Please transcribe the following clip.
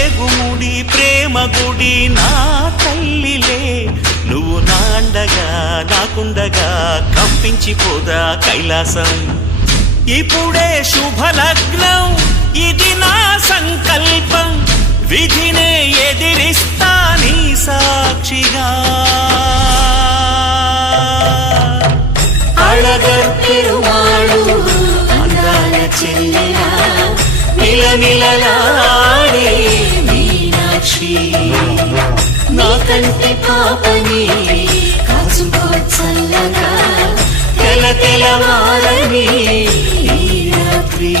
పేగుముడి ప్రేమ గుడి నా తల్లిలే, నువ్వు నాండగా నాకుండగా కంపించిపోదా కైలాసం. ఇప్పుడే శుభలగ్నం, ఇది నా సంకల్పం, విధినే ఎదిరిస్తా నీ సాక్షిగా. అళగర్ పెరుమాళు అందాల చెల్లెలా, మిలమిలలాడే మీనాక్షి, నా కంటి పాపని కాచుకో చల్లగా, తెల తెలవారని ఈ రాత్రి.